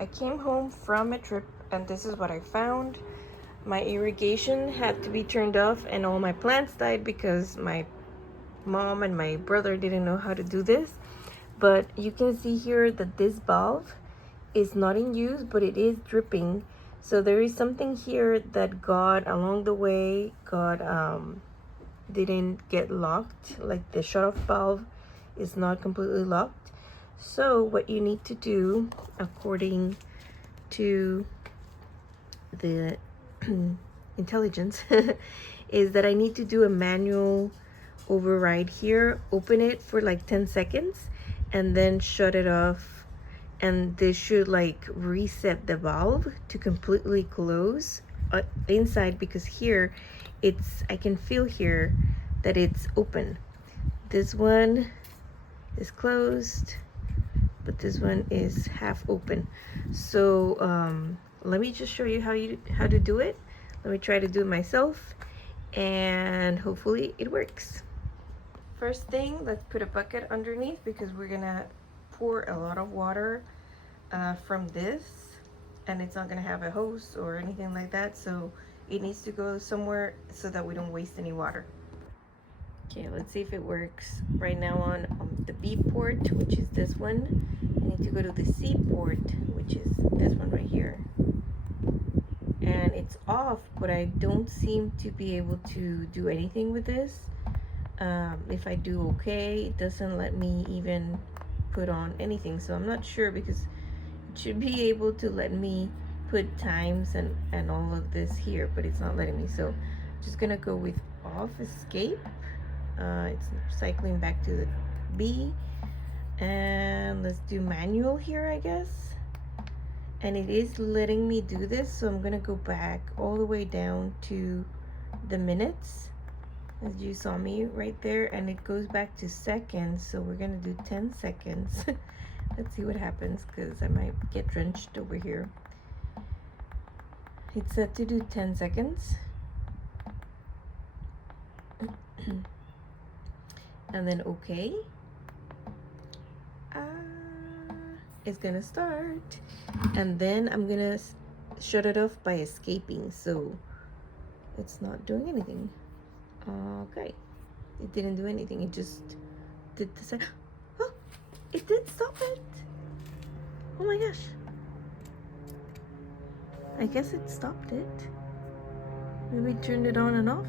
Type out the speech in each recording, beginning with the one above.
I came home from a trip and this is what I found. My irrigation had to be turned off and all my plants died because my mom and my brother didn't know how to do this. But you can see here that this valve is not in use, but it is dripping. So there is something here that got along the way, didn't get locked. Like the shut off valve is not completely locked. So what you need to do, according to the intelligence, is that I need to do a manual override here, open it for like 10 seconds and then shut it off, and this should like reset the valve to completely close inside, because here I can feel here that it's open. This one is closed, but this one is half open. So let me just show you how to do it. Let me try to do it myself and hopefully it works. First thing, let's put a bucket underneath because we're gonna pour a lot of water from this, and it's not gonna have a hose or anything like that, so it needs to go somewhere so that we don't waste any water. Okay, let's see if it works. Right now on the B port, which is this one, I need to go to the C port, which is this one right here. And it's off, but I don't seem to be able to do anything with this. If I do okay, it doesn't let me even put on anything, so I'm not sure, because it should be able to let me put times and all of this here, but it's not letting me. So I'm just gonna go with off escape. It's cycling back to the B, and let's do manual here, I guess. And it is letting me do this, so I'm gonna go back all the way down to the minutes, as you saw me right there, and it goes back to seconds, so we're gonna do 10 seconds. Let's see what happens, because I might get drenched over here. It's set to do 10 seconds. And then okay. It's gonna start, and then I'm gonna shut it off by escaping, so it's not doing anything. Okay, it didn't do anything, it just did the oh, it did stop it. Oh my gosh, I guess it stopped it. Maybe turned it on and off.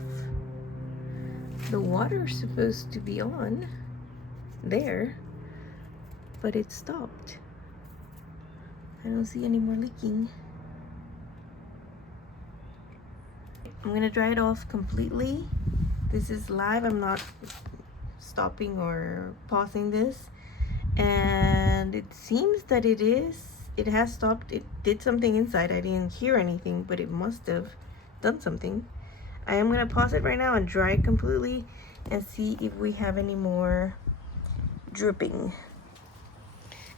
The water's supposed to be on there, but it stopped. I don't see any more leaking. I'm gonna dry it off completely. This is live, I'm not stopping or pausing this. And it seems that it has stopped. It did something inside. I didn't hear anything, but it must have done something. I am gonna pause it right now and dry it completely and see if we have any more dripping.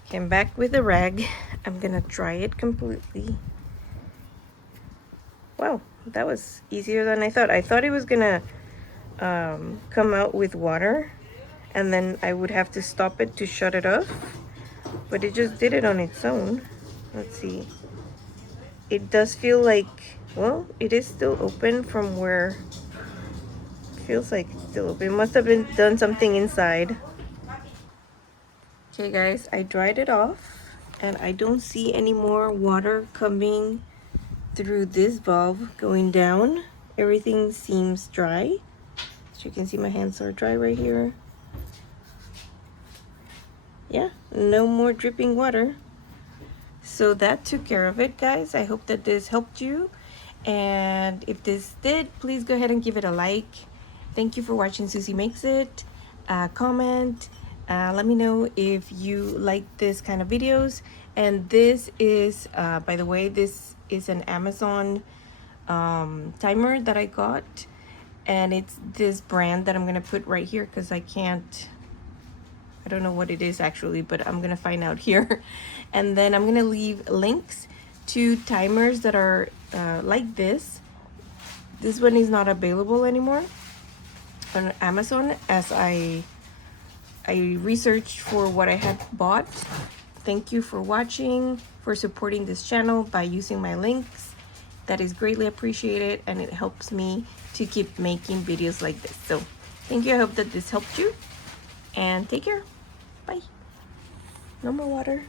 Okay, I'm back with a rag. I'm gonna dry it completely. Wow, that was easier than I thought. I thought it was gonna come out with water and then I would have to stop it to shut it off, but it just did it on its own. Let's see. It does feel like, well, it is still open from where it feels like it's still open. It must have been done something inside. Okay guys, I dried it off and I don't see any more water coming through this valve going down. Everything seems dry. As you can see, my hands are dry right here. Yeah, no more dripping water. So that took care of it, guys. I hope that this helped you, and if this did, please go ahead and give it a like. Thank you for watching Zusie Makes It. Comment, let me know if you like this kind of videos. And this is by the way, this is an Amazon timer that I got, and it's this brand that I'm gonna put right here because I don't know what it is actually, but I'm gonna find out here. And then I'm gonna leave links to timers that are like this. This one is not available anymore on Amazon, as I researched for what I had bought, thank you for watching, for supporting this channel by using my links. That is greatly appreciated, and it helps me to keep making videos like this. So thank you. I hope that this helped you, and take care. Bye. No more water.